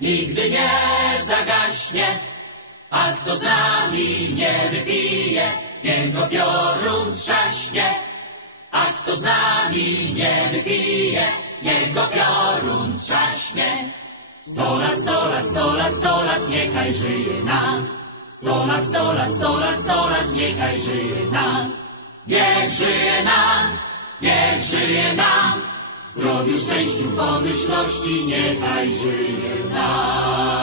nigdy nie zagaśnie. A kto z nami nie wypije, jego piorun trzaśnie. A kto z nami nie wypije, jego piorun trzaśnie. Sto lat, sto lat, sto lat, sto lat, niechaj żyje nam. Sto lat, sto lat, sto lat, sto lat, niechaj żyje nam. Niech żyje nam, niech żyje nam. Zdrowiu, szczęściu, pomyślności niechaj żyje nam.